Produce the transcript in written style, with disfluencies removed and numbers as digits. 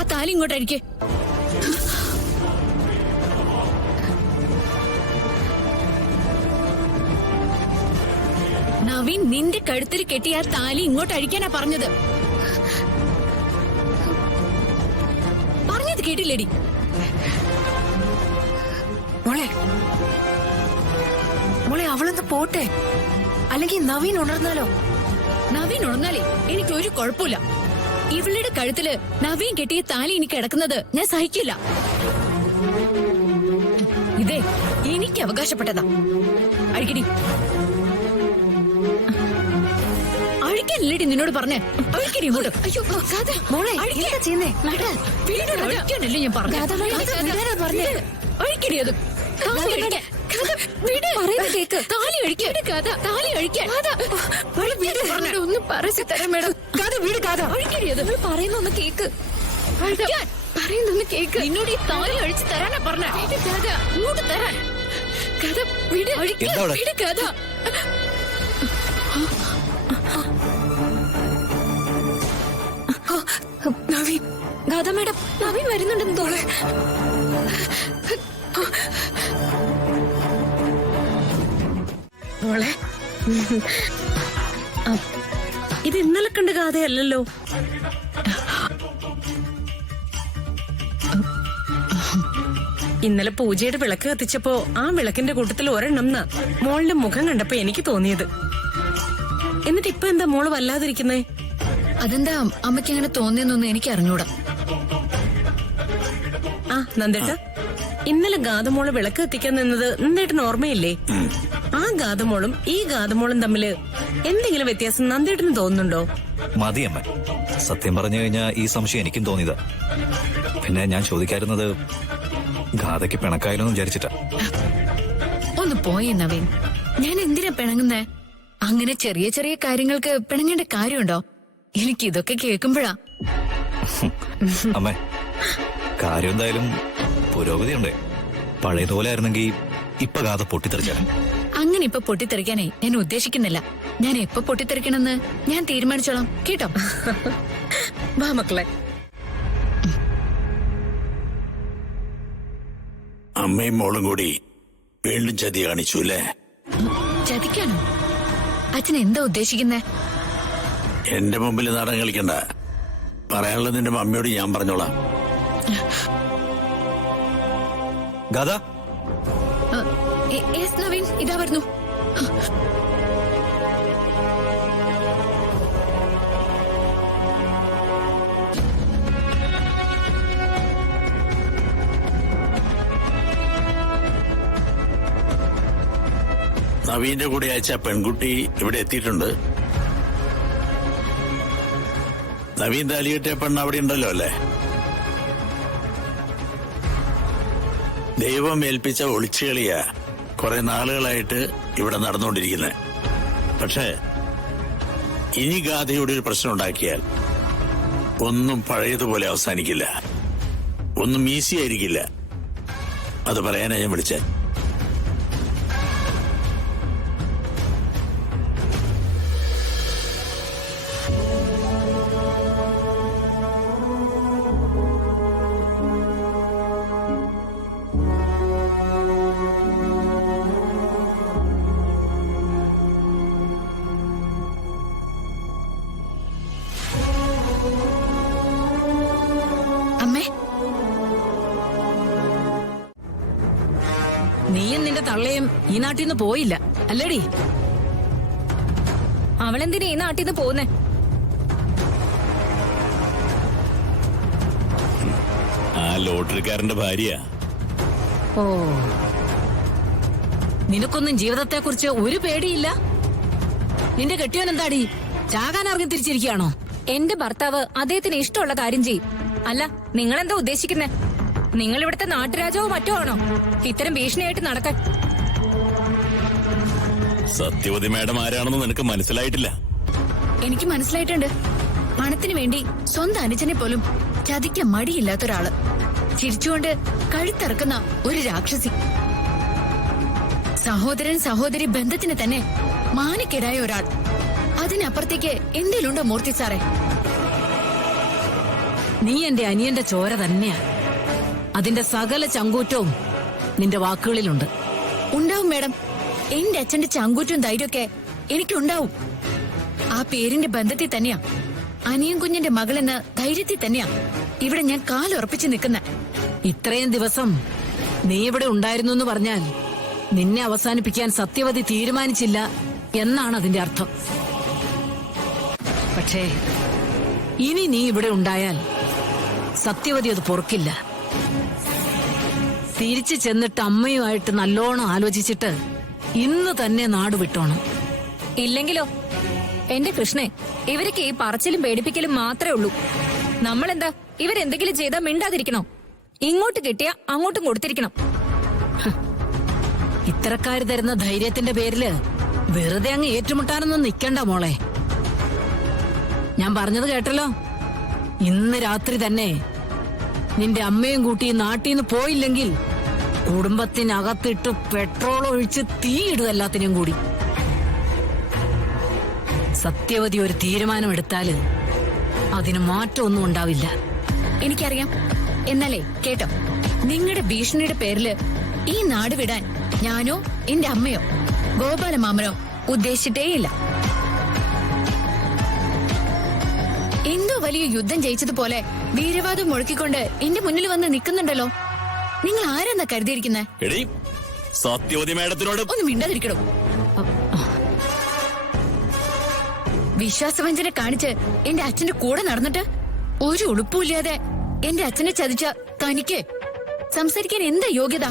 ആ താലി ഇങ്ങോട്ടടിക്ക്. നവീൻ, നിന്റെ കഴുത്തിൽ കെട്ടിയ ആ താലി ഇങ്ങോട്ട് അഴിക്കാനാ പറഞ്ഞത്. പറഞ്ഞത് കേട്ടില്ലേടി? മോളെ മോളെ അവളൊന്ന് പോട്ടെ, അല്ലെങ്കിൽ നവീൻ ഉണർന്നാലോ? നവീൻ ഉണർന്നാലേ എനിക്ക് ഒരു കുഴപ്പമില്ല. ഇവളുടെ കഴുത്തില് നവീൻ കെട്ടിയ താലി എനിക്ക് കിടക്കുന്നത് ഞാൻ സഹിക്കില്ല. ഇതേ എനിക്ക് അവകാശപ്പെട്ടതാ. അഴിക്കടി. അഴിക്കാനല്ലേടി നിന്നോട് പറഞ്ഞേ? അഴിക്കടി ഇങ്ങോട്ട്. അയ്യോ മോളെ എന്താ ചെയ്യുന്നേ? അഴിക്കാനല്ലേ ഞാൻ പറഞ്ഞു? അഴിക്കടി അത്. കേക്ക് താലി അഴിക്കാൻ. താലി അഴിക്കാൻ ഒന്ന് പറഞ്ഞു തരാം മേഡം. അഴിക്കടിയത് പറയുന്നൊന്ന് കേക്ക്. പറയുന്നൊന്ന് കേക്ക്. നിന്നോട് ഈ താലി അഴിച്ച് തരാനാ പറഞ്ഞ. ഇങ്ങോട്ട് തരാൻ. കഥ വീട് വീട് കഥ. നവീൻ, ഗാഥ മേഡം, നവീൻ വരുന്നുണ്ടെന്ന് തോന്നേ. മോളെ, ഇത് ഇന്നലെ കണ്ട ഗാഥയല്ലല്ലോ. ഇന്നലെ പൂജയുടെ വിളക്ക് കത്തിച്ചപ്പോ ആ വിളക്കിന്റെ കൂട്ടത്തിൽ ഒരെണ്ണം മോളുടെ മുഖം കണ്ടപ്പോ എനിക്ക് തോന്നിയത്. എന്നിട്ട് ഇപ്പൊ എന്താ മോള് വല്ലാതിരിക്കുന്നേ? അതെന്താ അമ്മയ്ക്ക് അങ്ങനെ തോന്നിയെന്നൊന്നും എനിക്ക് അറിഞ്ഞൂടാ. ആ നന്ദേട്ട, ഇന്നലെ ഗാഥമോള് വിളക്ക് കത്തിക്കാൻ നിന്നത് നന്ദേട്ടന് ഓർമ്മയില്ലേ? ആ ഗാഥമോളും ഈ ഗാഥമോളും തമ്മില് എന്തെങ്കിലും വ്യത്യാസം നന്ദേട്ടന് തോന്നുന്നുണ്ടോ? മതിയമ്മ, സത്യം പറഞ്ഞു കഴിഞ്ഞാൽ ഈ സംശയം എനിക്കും തോന്നിയതാ. പിന്നെ ഞാൻ ചോദിക്കാറുന്നത് ഗാഥയ്ക്ക് പിണക്കായാലൊന്നും വിചാരിച്ചിട്ടാ. ഒന്ന് പോയേ നവീൻ, ഞാൻ എന്തിനാ പിണങ്ങുന്നേ? അങ്ങനെ ചെറിയ ചെറിയ കാര്യങ്ങൾക്ക് പിണങ്ങേണ്ട കാര്യമുണ്ടോ? എനിക്ക് ഇതൊക്കെ കേൾക്കുമ്പോഴാ. അമ്മേ, കാര്യം എന്തായാലും പുരോഗതി ഉണ്ടേ. പഴയതുപോലെ ആയിരുന്നെങ്കിൽ ഇപ്പൊ ഗാഥ പൊട്ടിത്തെറിച്ചാണ്. അങ്ങനെ ഇപ്പൊ പൊട്ടിത്തെറിക്കാനേ ഞാൻ ഉദ്ദേശിക്കുന്നില്ല. ഞാൻ എപ്പോ പൊട്ടിത്തെറിക്കണമെന്ന് ഞാൻ തീരുമാനിച്ചോളാം, കേട്ടോ? വാ മക്കളെ. അമ്മയും മോളും കൂടി വീണ്ടും ചതി കാണിച്ചു അല്ലേ? ചതിക്കാനോ? അച്ഛൻ എന്താ ഉദ്ദേശിക്കുന്നേ? എന്റെ മുമ്പിൽ നാടകം കളിക്കണ്ട. പറയാനുള്ളത് നിന്റെ മമ്മിയോട് ഞാൻ പറഞ്ഞോളാം. ഗാഥ, നവീൻ ഇതാ വരുന്നു. നവീന്റെ കൂടെ അയച്ച പെൺകുട്ടി ഇവിടെ എത്തിയിട്ടുണ്ട്. നവീൻ താലികെട്ടിയ പെണ്ണ് അവിടെ ഉണ്ടല്ലോ അല്ലേ? ദൈവം ഏൽപ്പിച്ച ഒളിച്ചുകളിയാ കുറെ നാളുകളായിട്ട് ഇവിടെ നടന്നുകൊണ്ടിരിക്കുന്നത്. പക്ഷേ ഇനി ഗാഥയുടെ ഒരു പ്രശ്നം ഉണ്ടാക്കിയാൽ ഒന്നും പഴയതുപോലെ അവസാനിക്കില്ല, ഒന്നും ഈസി ആയിരിക്കില്ല. അത് പറയാനാ ഞാൻ വിളിച്ചേ. അമ്മേ, നീയും നിന്റെ തള്ളയും ഈ നാട്ടിൽ നിന്ന് പോയില്ല അല്ലേടി? അവളെന്തിനാ ഈ നാട്ടിൽ നിന്ന് പോകുന്നേ? ആ ലോട്ടറിക്കാരന്റെ ഭാര്യ. ഓ, നിനക്കൊന്നും ജീവിതത്തെ കുറിച്ച് ഒരു പേടിയില്ല? നിന്റെ കെട്ടിയോൻ എന്താടി, ചാകാൻ ഇറങ്ങി തിരിച്ചിരിക്കുകയാണോ? എന്റെ ഭർത്താവ് അദ്ദേഹത്തിന് ഇഷ്ടമുള്ള കാര്യം ചെയ്യും. അല്ല, നിങ്ങളെന്താ ഉദ്ദേശിക്കുന്നേ? നിങ്ങൾ ഇവിടുത്തെ നാട്ടുരാജാവോ മറ്റോ ആണോ ഇത്തരം ഭീഷണിയായിട്ട് നടക്കാൻ? സത്യവതി മാഡം ആരാണെന്ന് നിനക്ക് മനസ്സിലായിട്ടില്ല? എനിക്ക് മനസ്സിലായിട്ടുണ്ട്. പണത്തിന് വേണ്ടി സ്വന്തം അനുജനെ പോലും ചതിക്കാൻ മടിയില്ലാത്തൊരാള്, ചിരിച്ചുകൊണ്ട് കഴുത്തിറക്കുന്ന ഒരു രാക്ഷസി, സഹോദരൻ സഹോദരി ബന്ധത്തിന് തന്നെ മാനക്കേടായ ഒരാൾ. അതിനപ്പുറത്തേക്ക് എന്തേലുണ്ടോ മൂർത്തി സാറേ? നീ എന്റെ അനിയന്റെ ചോര തന്നെയാ. അതിന്റെ സകല ചങ്കൂറ്റവും നിന്റെ വാക്കുകളിലുണ്ട്. ഉണ്ടാവും മേഡം. എന്റെ അച്ഛന്റെ ചങ്കൂറ്റും ധൈര്യമൊക്കെ എനിക്കുണ്ടാവും. ആ പേരിന്റെ ബന്ധത്തിൽ തന്നെയാ, അനിയൻ കുഞ്ഞിന്റെ മകളെന്ന ധൈര്യത്തിൽ തന്നെയാ ഇവിടെ ഞാൻ കാലുറപ്പിച്ച് നിൽക്കുന്ന. ഇത്രയും ദിവസം നീ ഇവിടെ ഉണ്ടായിരുന്നു എന്ന് പറഞ്ഞാൽ നിന്നെ അവസാനിപ്പിക്കാൻ സത്യവതി തീരുമാനിച്ചില്ല എന്നാണ് അതിന്റെ അർത്ഥം. പക്ഷേ ഇനി നീ ഇവിടെ ഉണ്ടായാൽ സത്യവതി അത് പൊറുക്കില്ല. തിരിച്ചു ചെന്നിട്ട് അമ്മയുമായിട്ട് നല്ലോണം ആലോചിച്ചിട്ട് ഇന്ന് തന്നെ നാട് വിട്ടോണം. ഇല്ലെങ്കിലോ എന്റെ കൃഷ്ണേ, ഇവരൊക്കെ ഈ പറച്ചിലും പേടിപ്പിക്കലും മാത്രമേ ഉള്ളൂ. നമ്മളെന്താ ഇവരെന്തെങ്കിലും ചെയ്താൽ മിണ്ടാതിരിക്കണോ? ഇങ്ങോട്ട് കിട്ടിയാ അങ്ങോട്ടും കൊടുത്തിരിക്കണം. ഇത്തരക്കാര് തരുന്ന ധൈര്യത്തിന്റെ പേരില് വെറുതെ അങ്ങ് ഏറ്റുമുട്ടാനൊന്നും നിക്കണ്ട മോളെ. ഞാൻ പറഞ്ഞത് കേട്ടല്ലോ. ഇന്ന് രാത്രി തന്നെ നിന്റെ അമ്മയും കൂട്ടി നാട്ടിന്ന് പോയില്ലെങ്കിൽ കുടുംബത്തിനകത്തിട്ട് പെട്രോൾ ഒഴിച്ച് തീയിടുക എല്ലാത്തിനും കൂടി. സത്യവതി ഒരു തീരുമാനമെടുത്താല് അതിന് മാറ്റമൊന്നും ഉണ്ടാവില്ല. എനിക്കറിയാം. എന്നാലേ കേട്ടോ, നിങ്ങളുടെ ഭീഷണിയുടെ പേരില് ഈ നാട് വിടാൻ ഞാനോ എന്റെ അമ്മയോ ഗോപാലമാമനോ ഉദ്ദേശിച്ചിട്ടേയില്ല. എന്തോ വലിയ യുദ്ധം ജയിച്ചതുപോലെ വീരവാദം മുഴക്കിക്കൊണ്ട് എന്റെ മുന്നിൽ വന്ന് നിൽക്കുന്നുണ്ടല്ലോ. നിങ്ങൾ ആരെന്നാ കരുതിയിരിക്കുന്നേ? എടീ, സത്യവതി മേഡത്തിനോട് ഒന്ന് മിണ്ടാതിരിക്കണോ? വിശ്വാസവഞ്ചന കാണിച്ച് എന്റെ അച്ഛന്റെ കൂടെ നടന്നിട്ട് ഒരു ഉളുപ്പുമില്ലാതെ എന്റെ അച്ഛനെ ചതിച്ച തനിക്ക് സംസാരിക്കാൻ എന്താ യോഗ്യത?